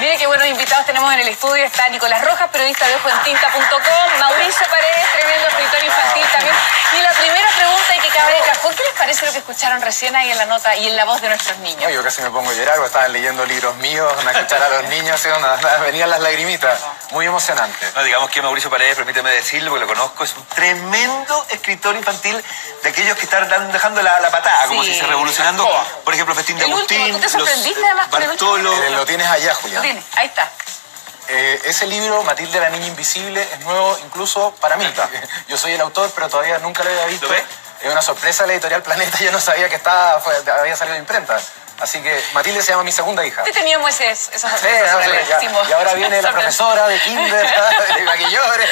Mire qué buenos invitados tenemos en el estudio. Está Nicolás Rojas, periodista de ojoentinta.com, Mauricio Paredes, tremendo escritor infantil también. Y la primera pregunta y que cabe de cajón, ¿qué les parece lo que escucharon recién ahí en la nota y en la voz de nuestros niños? No, yo casi me pongo a llorar, porque estaban leyendo libros míos, a escuchar a los niños, venían las lagrimitas. Muy emocionante. No, digamos que Mauricio Paredes, permíteme decirlo, porque lo conozco, es un tremendo escritor infantil de aquellos que están dejando la patada, como si se revolucionando. Por ejemplo, Festín de Agustín, último, tú te sorprendiste además con el Bartolo. Lo tienes allá, Julián. Tiene, ahí está. Ese libro, Matilde la niña invisible, es nuevo incluso para mí. Yo soy el autor, pero todavía nunca lo había visto. ¿Lo ves? Es una sorpresa de la editorial Planeta, yo no sabía que había salido de imprenta. Así que Matilde se llama mi segunda hija. ¿Qué teníamos esa Sí, sorpresa? y ahora viene la profesora de kinder, la que llore.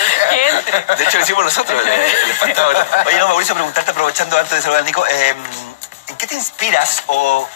De hecho, lo hicimos nosotros, el espantador. Oye, no, Mauricio, preguntarte, aprovechando antes de saludar a Nico, ¿en qué te inspiras o,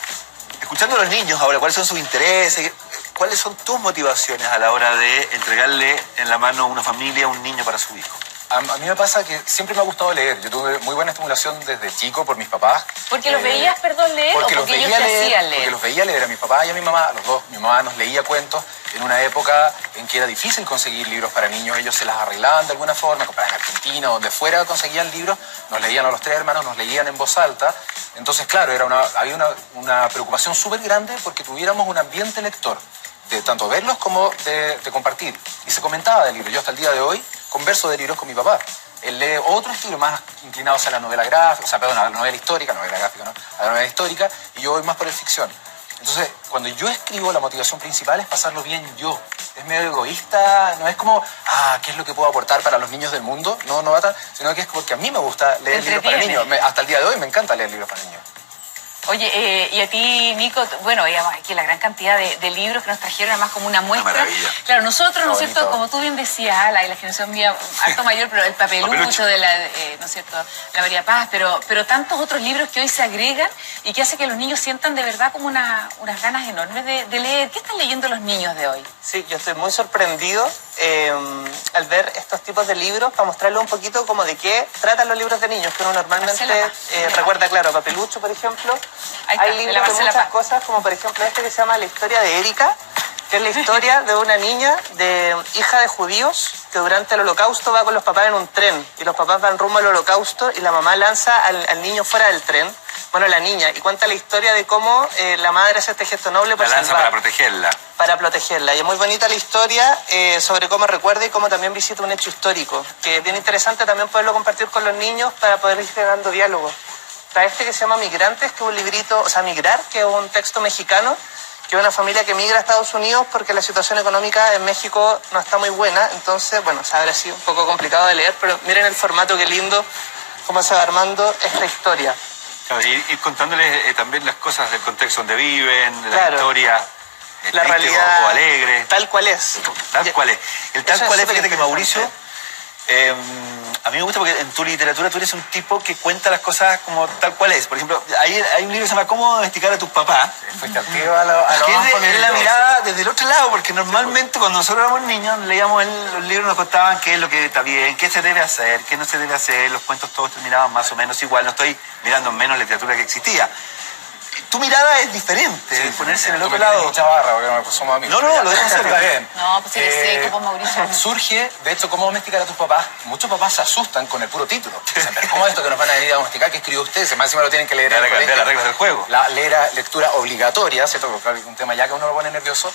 escuchando a los niños ahora, cuáles son sus intereses, cuáles son tus motivaciones a la hora de entregarle en la mano a una familia, a un niño para su hijo? A mí me pasa que siempre me ha gustado leer. Yo tuve muy buena estimulación desde chico por mis papás. ¿Porque los veías, leer o porque ellos te hacían leer? Porque los veía leer a mi papá y a mi mamá, a los dos. Mi mamá nos leía cuentos en una época en que era difícil conseguir libros para niños. Ellos se las arreglaban de alguna forma, compraban en Argentina, donde fuera conseguían libros. Nos leían a los tres hermanos, nos leían en voz alta. Entonces, claro, había una preocupación súper grande porque tuviéramos un ambiente lector, de tanto verlos como de compartir. Y se comentaba de libros. Yo hasta el día de hoy converso de libros con mi papá. Él lee otros libros más inclinados a la novela gráfica, a la novela histórica, novela gráfica no, a la novela histórica, y yo voy más por el ficción. Entonces, cuando yo escribo, la motivación principal es pasarlo bien yo. Es medio egoísta, no es como, ¿qué es lo que puedo aportar para los niños del mundo? No va tan, sino que es porque a mí me gusta leer libros para niños. Hasta el día de hoy me encanta leer libros para niños. Oye, y a ti, Nico, bueno, veíamos aquí la gran cantidad de libros que nos trajeron, además como una muestra. Una maravilla. Claro, nosotros, ¿no es cierto?, como tú bien decías, la generación mía, harto mayor, pero el papelucho de la, ¿no es cierto?, la María Paz, pero tantos otros libros que hoy se agregan y que hace que los niños sientan de verdad como unas ganas enormes de leer. ¿Qué están leyendo los niños de hoy? Sí, yo estoy muy sorprendido al ver estos tipos de libros para mostrarles un poquito como de qué tratan los libros de niños, que uno normalmente recuerda, claro, a Papelucho, por ejemplo. Hay libros de muchas cosas, como por ejemplo este que se llama La historia de Erika, que es la historia de una niña, hija de judíos, que durante el holocausto va con los papás en un tren, y los papás van rumbo al holocausto y la mamá lanza al niño fuera del tren, bueno, la niña, y cuenta la historia de cómo la madre hace este gesto noble La lanza para protegerla. Para protegerla. Y es muy bonita la historia sobre cómo recuerda y cómo también visita un hecho histórico, que es bien interesante también poderlo compartir con los niños para poder ir generando diálogos. Está este que se llama Migrantes, que es un librito, o sea, Migrar, que es un texto mexicano, que es una familia que migra a Estados Unidos porque la situación económica en México no está muy buena. Entonces, bueno, se habrá sido un poco complicado de leer, pero miren el formato, qué lindo, cómo se va armando esta historia. Claro, ir contándoles también las cosas del contexto donde viven, la historia, la realidad o alegre. Tal cual es. Tal cual es. El tal cual es, fíjate que Mauricio, a mí me gusta porque en tu literatura tú eres un tipo que cuenta las cosas como tal cual es. Por ejemplo, hay un libro que se llama ¿Cómo domesticar a tus papás? Fuiste al tío a lo que es la mirada desde el otro lado, porque normalmente cuando nosotros éramos niños leíamos los libros, nos contaban qué es lo que está bien, qué se debe hacer, qué no se debe hacer, los cuentos todos terminaban más o menos igual, no estoy mirando menos literatura que existía. Tu mirada es diferente, ponerse en el otro lado. Mucha barra, porque somos amigos. No, lo dejo hacer. Está bien. No, pues eres seco como Mauricio. Surge, de hecho, ¿Cómo domesticar a tus papás? Muchos papás se asustan con el puro título. Dicen, pero ¿cómo es esto que nos van a venir a domesticar? ¿Qué escribió usted? Más encima lo tienen que leer en el colegio. Las reglas del juego. Lectura obligatoria, ¿cierto? Porque es un tema ya que uno lo pone nervioso.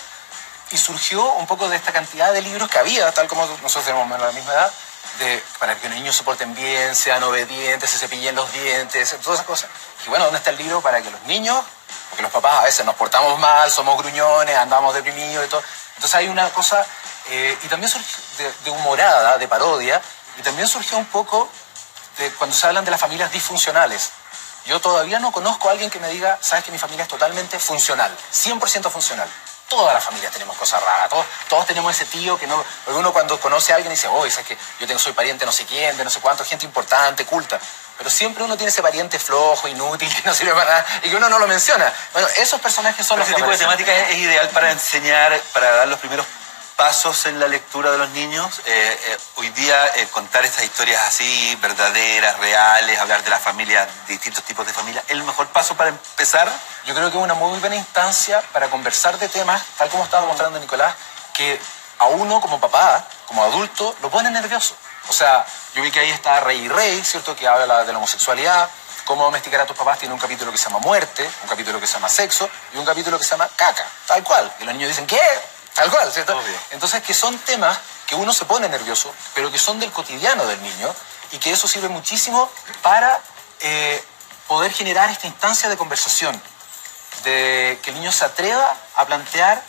Y surgió un poco de esta cantidad de libros que había, tal como nosotros tenemos la misma edad, para que los niños se porten bien, sean obedientes, se cepillen los dientes, todas esas cosas. Y bueno, ¿dónde está el libro para que los niños, porque los papás a veces nos portamos mal, somos gruñones, andamos deprimidos y todo? Entonces hay una cosa, y también surgió de humorada, de parodia, y también surgió un poco de cuando se hablan de las familias disfuncionales. Yo todavía no conozco a alguien que me diga, sabes que mi familia es totalmente funcional, 100% funcional. Todas las familias tenemos cosas raras, todos tenemos ese tío que no... Porque uno cuando conoce a alguien dice, sabes que yo soy pariente no sé quién, de no sé cuánto, gente importante, culta. Pero siempre uno tiene ese pariente flojo, inútil, que no sirve para nada, y que uno no lo menciona. Bueno, esos personajes son los que ese tipo de temática es ideal para enseñar, para dar los primeros pasos en la lectura de los niños. Hoy día contar estas historias así, verdaderas, reales, hablar de las familias, distintos tipos de familias, ¿es el mejor paso para empezar? Yo creo que es una muy buena instancia para conversar de temas, tal como estaba mostrando Nicolás, que a uno como papá, como adulto, lo pone nervioso. O sea, yo vi que ahí está Rey y Rey, ¿cierto? Que habla de la homosexualidad, cómo domesticar a tus papás. Tiene un capítulo que se llama muerte, un capítulo que se llama sexo y un capítulo que se llama caca, tal cual. Y los niños dicen, ¿qué? Tal cual, ¿cierto? Obvio. Entonces, que son temas que uno se pone nervioso, pero que son del cotidiano del niño y que eso sirve muchísimo para poder generar esta instancia de conversación, de que el niño se atreva a plantear,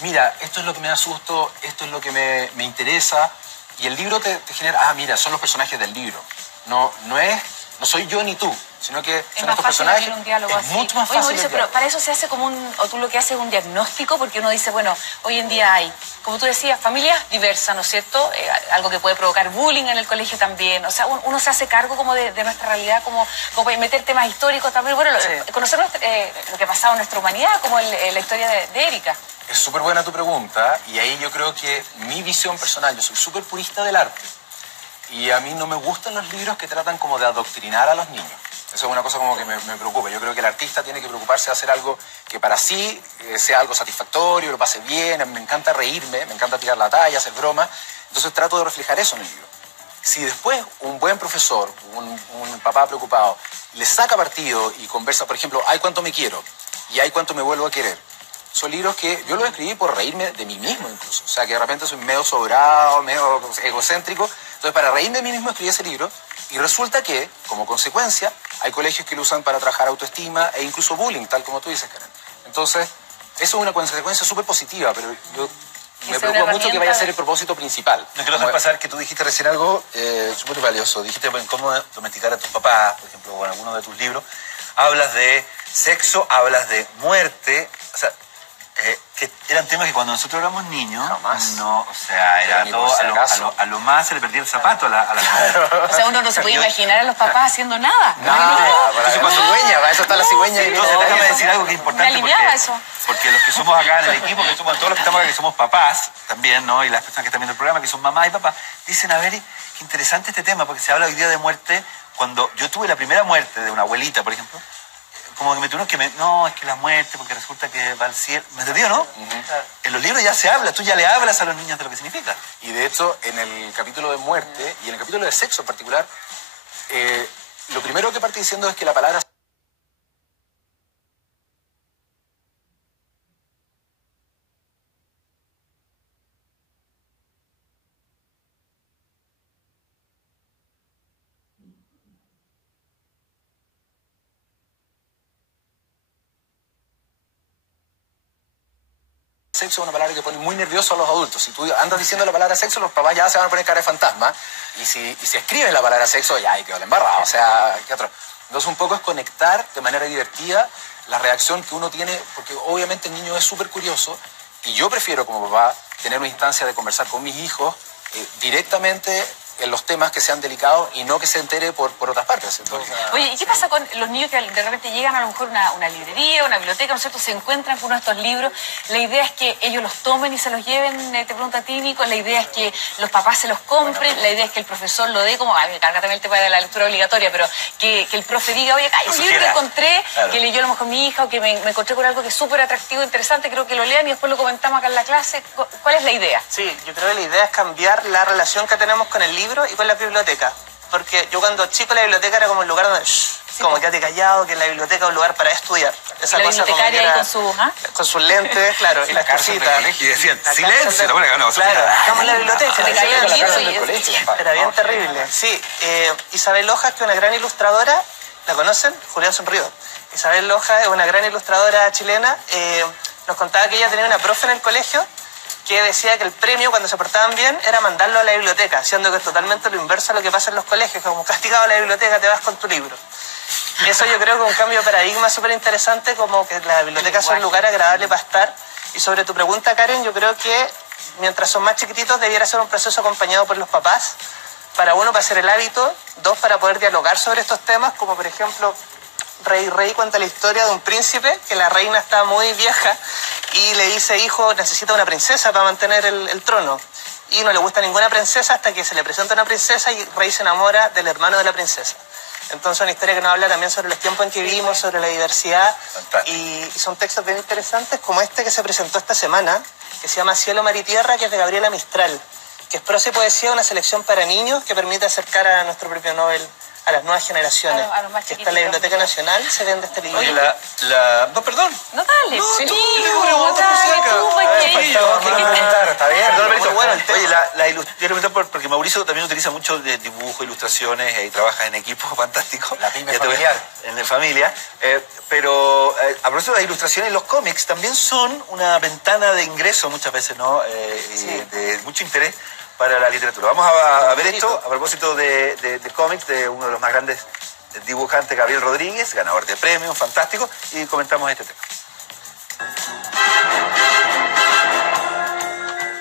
mira, esto es lo que me da susto, esto es lo que me interesa, y el libro te genera, mira, son los personajes del libro. No soy yo ni tú, sino que son estos personajes. Un diálogo es así. mucho más Oye, fácil. Mauricio, pero para eso se hace como o tú lo que haces es un diagnóstico, porque uno dice, bueno, hoy en día hay, como tú decías, familias diversas, ¿no es cierto? Algo que puede provocar bullying en el colegio también. O sea, uno se hace cargo como de nuestra realidad, como meter temas históricos también. Bueno, sí. Conocer lo que ha pasado en nuestra humanidad, como la historia de Erika. Es súper buena tu pregunta, y ahí yo creo que mi visión personal, yo soy súper purista del arte. Y a mí no me gustan los libros que tratan como de adoctrinar a los niños. Eso es una cosa como que me preocupa. Yo creo que el artista tiene que preocuparse de hacer algo que para sí sea algo satisfactorio, lo pase bien. Me encanta reírme, me encanta tirar la talla, hacer bromas. Entonces trato de reflejar eso en el libro. Si después un buen profesor, un papá preocupado, le saca partido y conversa, por ejemplo, ay, cuánto me quiero y ay, cuánto me vuelvo a querer. Son libros que yo los escribí por reírme de mí mismo incluso. O sea, que de repente soy medio sobrado, medio egocéntrico. Entonces, para reírme de mí mismo escribí ese libro y resulta que, como consecuencia, hay colegios que lo usan para trabajar autoestima e incluso bullying, tal como tú dices, Karen. Entonces, eso es una consecuencia súper positiva, pero yo me preocupa mucho que vaya a ser el propósito principal. No quiero dejar pasar que tú dijiste recién algo súper valioso. Dijiste, bueno, cómo domesticar a tus papás, por ejemplo, o en alguno de tus libros. Hablas de sexo, hablas de muerte, o sea, que eran temas que cuando nosotros éramos niños, no, o sea, era todo a lo más se le perdía el zapato a la O sea, uno no se puede imaginar a los papás haciendo nada. Entonces, con cigüeña, para eso está la cigüeña. Sí, entonces, déjame decir algo que es importante. Me aliviaba eso. Porque los que somos acá en el equipo, que somos todos los que estamos acá, que somos papás también, ¿no? Y las personas que están viendo el programa, que son mamás y papás, dicen, a ver, qué interesante este tema, porque se habla hoy día de muerte. Cuando yo tuve la primera muerte de una abuelita, por ejemplo, como que me tuvieron que... No, es que la muerte, porque resulta que va al cielo. ¿Me entendió, no? En los libros ya se habla, tú ya le hablas a los niños de lo que significa. Y de hecho, en el capítulo de muerte y en el capítulo de sexo en particular, lo primero que parte diciendo es que la palabra sexo es una palabra que pone muy nervioso a los adultos. Si tú andas diciendo la palabra sexo, los papás ya se van a poner cara de fantasma. Y si escriben la palabra sexo, ya hay que embarrado. O sea, ¿qué otro? Entonces, un poco es conectar de manera divertida la reacción que uno tiene, porque obviamente el niño es súper curioso. Y yo prefiero, como papá, tener una instancia de conversar con mis hijos directamente en los temas que sean delicados y no que se entere por otras partes. Entonces, oye, ¿y qué pasa con los niños que de repente llegan a lo mejor a una librería, una biblioteca, ¿no es cierto? Se encuentran con uno de estos libros. La idea es que ellos los tomen y se los lleven, te pregunta a ti, Nico. La idea es que los papás se los compren. La idea es que el profesor lo dé, como, me carga también el tema de la lectura obligatoria, pero que el profe diga, oye, acá hay un libro que encontré, que leyó a lo mejor mi hija, o que me encontré con algo que es súper atractivo, interesante, creo que lo lean y después lo comentamos acá en la clase. ¿Cuál es la idea? Sí, yo creo que la idea es cambiar la relación que tenemos con el libro y con la biblioteca. Porque yo cuando chico la biblioteca era como un lugar donde, como quédate callado, que la biblioteca es un lugar para estudiar. Esa la bibliotecaria ahí con sus lentes, claro, y las cositas. Y decían, silencio, claro, estamos en la biblioteca. Se te caía el libro era bien terrible. Sí, Isabel Loja, que es una gran ilustradora, ¿la conocen? Julián Sonrido. Isabel Loja es una gran ilustradora chilena. Nos contaba que ella tenía una profe en el colegio que decía que el premio, cuando se portaban bien, era mandarlo a la biblioteca, siendo que es totalmente lo inverso a lo que pasa en los colegios, que como castigado a la biblioteca te vas con tu libro. Eso yo creo que es un cambio de paradigma súper interesante, como que la biblioteca es un lugar agradable para estar. Y sobre tu pregunta, Karen, yo creo que mientras son más chiquititos debiera ser un proceso acompañado por los papás, para uno, para hacer el hábito, dos, para poder dialogar sobre estos temas, como por ejemplo Rey cuenta la historia de un príncipe, que la reina está muy vieja y le dice, hijo, necesita una princesa para mantener el trono. Y no le gusta ninguna princesa hasta que se le presenta una princesa y Rey se enamora del hermano de la princesa. Entonces una historia que nos habla también sobre los tiempos en que vivimos, sobre la diversidad. Y son textos bien interesantes como este que se presentó esta semana, que se llama Cielo, Mar y Tierra, que es de Gabriela Mistral, que es prosa y poesía, una selección para niños que permite acercar a nuestro premio Nobel a las nuevas generaciones. A los más que está en la Biblioteca Nacional, se vende este libro. Oye, no, perdón. No, dale. No, Sí, tú, Está bien. Perdón, bueno, oye, yo le pregunto porque Mauricio también utiliza mucho de dibujo, ilustraciones y trabaja en equipo fantástico. La pyme familiar. En familia. Pero a propósito de las ilustraciones, los cómics también son una ventana de ingreso muchas veces, ¿no? De mucho interés para la literatura. Vamos a ver esto a propósito de cómics de uno de los más grandes dibujantes, Gabriel Rodríguez, ganador de premios, fantástico, y comentamos este tema.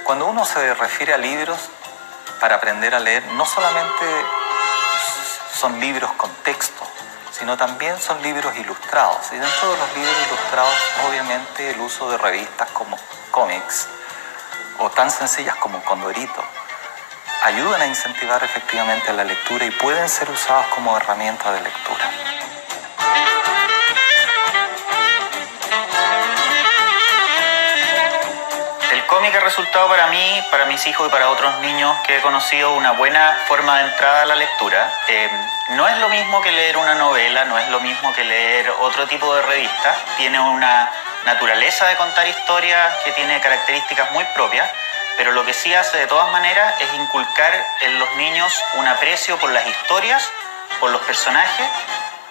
Cuando uno se refiere a libros para aprender a leer, no solamente son libros con texto, sino también son libros ilustrados. Y dentro de los libros ilustrados, obviamente, el uso de revistas como cómics o tan sencillas como Condorito ayudan a incentivar efectivamente la lectura y pueden ser usados como herramientas de lectura. El cómic ha resultado para mí, para mis hijos y para otros niños que he conocido una buena forma de entrada a la lectura. No es lo mismo que leer una novela, no es lo mismo que leer otro tipo de revista. Tiene una naturaleza de contar historias que tiene características muy propias, pero lo que sí hace de todas maneras es inculcar en los niños un aprecio por las historias, por los personajes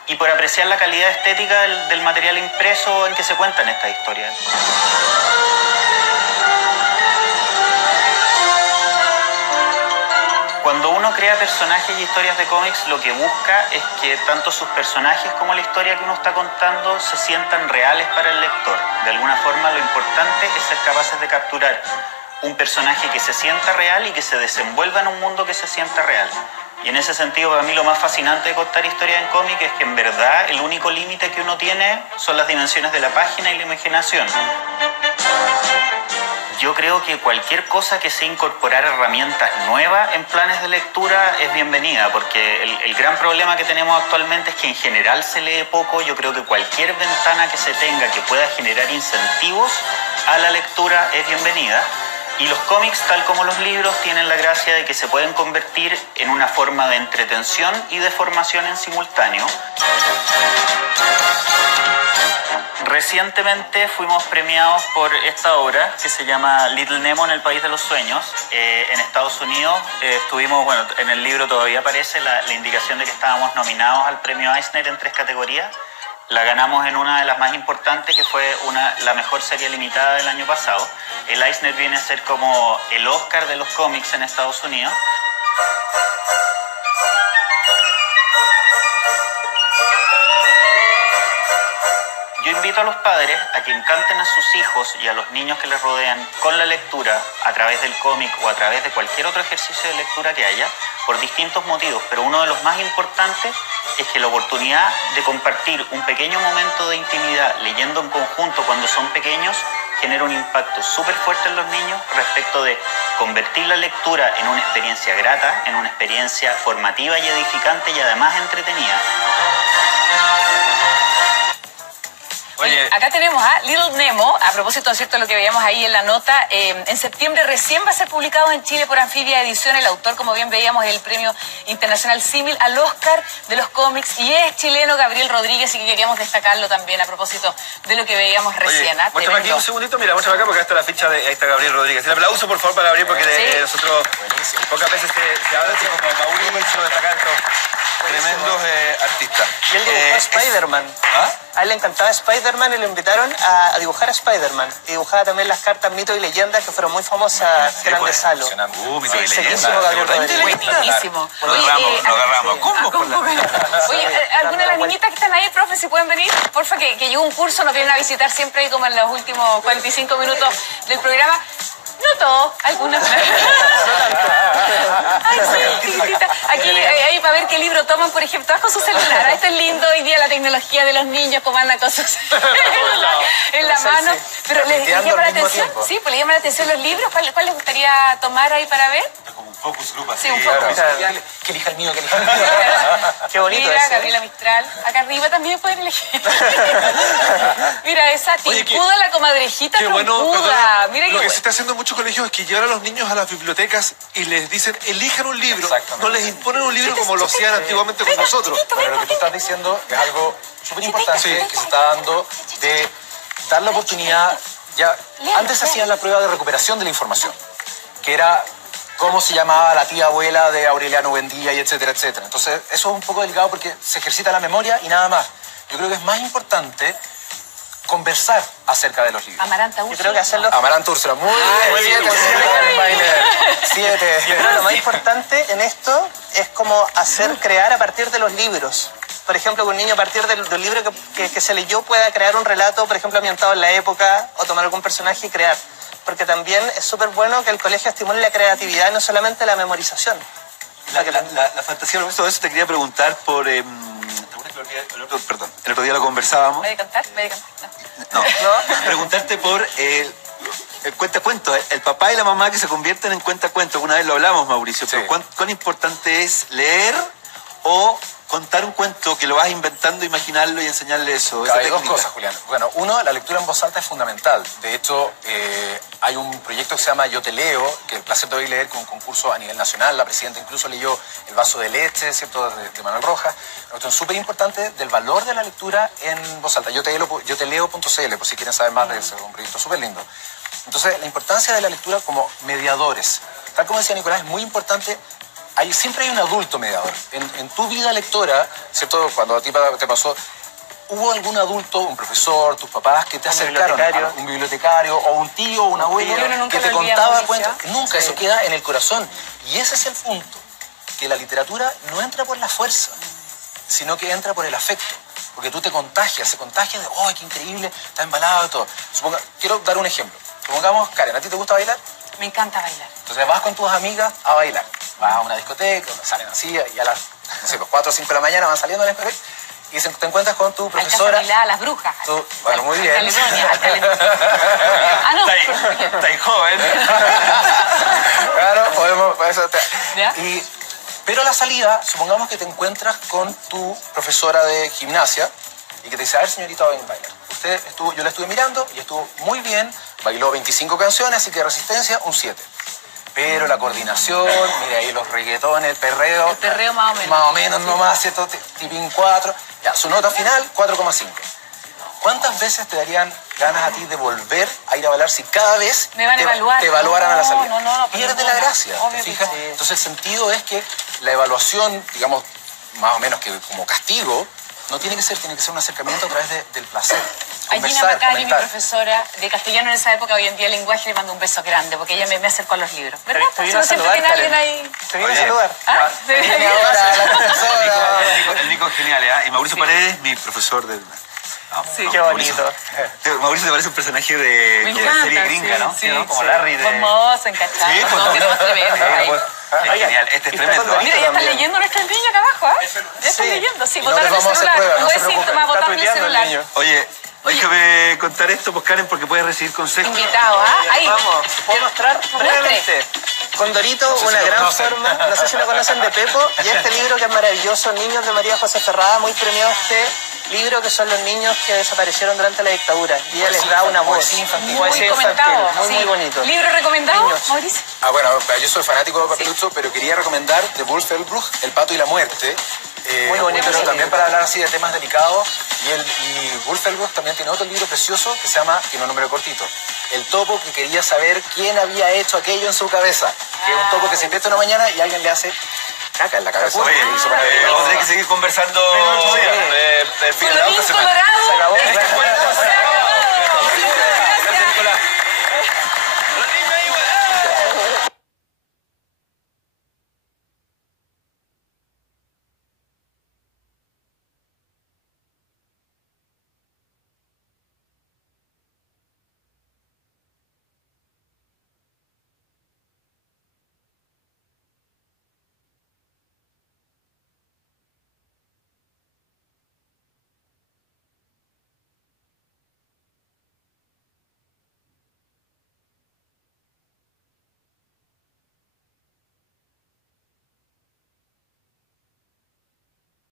y por apreciar la calidad estética del material impreso en que se cuentan estas historias. Cuando uno crea personajes y historias de cómics, lo que busca es que tanto sus personajes como la historia que uno está contando se sientan reales para el lector. De alguna forma, lo importante es ser capaces de capturar un personaje que se sienta real y que se desenvuelva en un mundo que se sienta real. Y en ese sentido, para mí lo más fascinante de contar historias en cómic es que en verdad el único límite que uno tiene son las dimensiones de la página y la imaginación. Yo creo que cualquier cosa que sea incorporar herramientas nuevas en planes de lectura es bienvenida, porque el gran problema que tenemos actualmente es que en general se lee poco. Yo creo que cualquier ventana que se tenga que pueda generar incentivos a la lectura es bienvenida. Y los cómics, tal como los libros, tienen la gracia de que se pueden convertir en una forma de entretención y de formación en simultáneo. Recientemente fuimos premiados por esta obra que se llama Little Nemo en el País de los Sueños. En Estados Unidos estuvimos, bueno, en el libro todavía aparece la indicación de que estábamos nominados al premio Eisner en 3 categorías. La ganamos en una de las más importantes, que fue la mejor serie limitada del año pasado. El Eisner viene a ser como el Oscar de los cómics en Estados Unidos. Yo invito a los padres a que encanten a sus hijos y a los niños que les rodean con la lectura a través del cómic o a través de cualquier otro ejercicio de lectura que haya, por distintos motivos, pero uno de los más importantes es que la oportunidad de compartir un pequeño momento de intimidad leyendo en conjunto cuando son pequeños genera un impacto súper fuerte en los niños respecto de convertir la lectura en una experiencia grata, en una experiencia formativa y edificante y además entretenida. Oye, acá tenemos a Little Nemo, a propósito, ¿cierto?, lo que veíamos ahí en la nota. En septiembre recién va a ser publicado en Chile por Amphibia Edición. El autor, como bien veíamos, es el Premio Internacional Símil al Oscar de los cómics y es chileno Gabriel Rodríguez, y que queríamos destacarlo también a propósito de lo que veíamos recién. Oye, muéstrame aquí un segundito, mira, muéstrame acá porque acá está la ficha de ahí está Gabriel Rodríguez. Un aplauso, por favor, para Gabriel, porque sí, nosotros pocas veces se habla así como Mauricio, destacar estos tremendos artistas. Y él dibujó Spider-Man. A él le encantaba Spider-Man y lo invitaron a dibujar a Spider-Man. Y dibujaba también las cartas Mito y Leyendas, que fueron muy famosas, que eran de Salo. Mito y Leyendas. Buenísimo. Nos agarramos a combos. Oye, algunas de las niñitas que están ahí, profe, si pueden venir, porfa, que llegó un curso, nos vienen a visitar siempre ahí como en los últimos 45 minutos del programa. No todo, algunas. Ay, sí, chiquitita. Aquí, ahí para ver qué libro toman, por ejemplo, todas con su celular. Esto es lindo, hoy día la tecnología de los niños, como andan con sus en la mano. Pero ¿les llama la atención? Sí, pues le llama la atención los libros. ¿Cuál les gustaría tomar ahí para ver? Como un focus group así. Sí, un focus. Que elija el mío, que elija el mío. Qué bonito. Mira, ese. Gabriela Mistral. Acá arriba también pueden elegir. Mira, esa tincuda, la comadrejita Qué bueno, trompuda. perdona, Mira lo qué que se está haciendo en muchos colegios es que llevan a los niños a las bibliotecas y les dicen, elijan un libro. No les imponen un libro como lo hacían antiguamente con nosotros. Bueno, lo que tú estás diciendo es algo súper importante que se está dando de dar la oportunidad. Ya, antes se hacía la prueba de recuperación de la información, que era cómo se llamaba la tía abuela de Aureliano Buendía y etcétera, etcétera. Entonces, eso es un poco delicado porque se ejercita la memoria y nada más. Yo creo que es más importante conversar acerca de los libros. Amaranta Úrsula. Yo creo que hacerlo... Amaranta Úrsula, muy bien. Siete. Yo creo que lo más importante en esto es como crear a partir de los libros. Por ejemplo, que un niño a partir del libro que se leyó pueda crear un relato, por ejemplo, ambientado en la época, o tomar algún personaje y crear. Porque también es súper bueno que el colegio estimule la creatividad, no solamente la memorización. La fantasía, todo eso te quería preguntar por... perdón, el otro día lo conversábamos. ¿Me de cantar? No. Preguntarte por el cuentacuentos, el papá y la mamá que se convierten en cuentacuentos. Una vez lo hablamos, Mauricio, Sí. pero ¿cuán importante es leer o contar un cuento que lo vas inventando, imaginarlo y enseñarle eso? Hay dos cosas, Julián. Bueno, uno, la lectura en voz alta es fundamental. De hecho, hay un proyecto que se llama Yo Te Leo, que el placer de hoy leer con un concurso a nivel nacional. La presidenta incluso leyó El vaso de leche, ¿cierto?, de Manuel Rojas. Esto es súper importante del valor de la lectura en voz alta. Yo te leo.cl, por si quieren saber más de eso. Es un proyecto súper lindo. Entonces, la importancia de la lectura como mediadores. Tal como decía Nicolás, es muy importante. Siempre hay un adulto mediador. En tu vida lectora, ¿cierto? Cuando a ti te pasó, ¿hubo algún adulto, un profesor, tus papás que te acercaron? Un bibliotecario o un tío o un abuelo que te contaba cuentos. Nunca, eso queda en el corazón. Y ese es el punto, que la literatura no entra por la fuerza, sino que entra por el afecto. Porque tú te contagias, se contagia de, ¡oh, qué increíble! Está embalado y todo. Quiero dar un ejemplo. Supongamos, Karen, ¿a ti te gusta bailar? Me encanta bailar. Entonces vas con tus amigas a bailar. Vas a una discoteca, salen así y a las, no sé, 4 o 5 de la mañana van saliendo al espejo y te encuentras con tu profesora. A las brujas. Bueno, muy bien. Ah, no. Está ahí joven. Claro, podemos... ¿Ya? Pero a la salida, supongamos que te encuentras con tu profesora de gimnasia y que te dice, a ver, señorita, ven a bailar. Yo la estuve mirando y estuvo muy bien, bailó 25 canciones, así que resistencia, un 7. Pero la coordinación, mira ahí los reggaetones, el perreo. El perreo más o menos. Más o menos nomás, ¿cierto? Tipín 4. Ya, su nota final, 4,5. ¿Cuántas veces te darían ganas a ti de volver a ir a bailar si cada vez me van a evaluar? Te evaluaran a la salida? No, pierde la gracia, obvio, ¿te fijas? sí. Entonces el sentido es que la evaluación, digamos, más o menos que como castigo, no tiene que ser un acercamiento a través del placer. A Gina Macari, mi profesora de castellano en esa época, hoy en día lenguaje, le mando un beso grande, porque ella me acercó a los libros. ¿Verdad? Te vino a saludar, Karen. Te vino a saludar. ¿Ah? Te viene ahora la profesora. El Nico es genial, ¿eh? Y Mauricio Paredes, mi profesor del... Sí, qué bonito. Mauricio te parece un personaje de serie gringa, ¿no? Sí, como Larry de... Hermoso, encachado. Sí, no, que no, tremendo. Es genial, este es tremendo. Mira, ya están leyendo nuestros niños acá abajo, ¿eh? Ya están leyendo, sí, botaron el celular. Un buen síntoma, botaron el celular. Oye, déjame contar esto, pues, Karen, porque puedes recibir consejos. Invitado, ¿ah? Ahí. Vamos, ¿puedo mostrar brevemente? Condorito, una gran forma, no sé si lo conocen, de Pepo, y este libro que es maravilloso, Niños de María José Ferrada, muy premiado este libro, que son los niños que desaparecieron durante la dictadura, y ella les da una voz. Muy comentado. Muy bonito. ¿Libro recomendado, Mauricio? Bueno, yo soy fanático de Papelucho, pero quería recomendar The Wolf Elbruch, El pato y la muerte. Muy bonito. Pero también para hablar así de temas delicados. Y Wolf Elbruch también tiene otro libro precioso que se llama, tiene un nombre cortito, El topo que quería saber quién había hecho aquello en su cabeza. Que es un topo que se despierta una mañana y alguien le hace caca en la cabeza. Oye, vamos a tener que seguir conversando. Colorín colorado. Se acabó.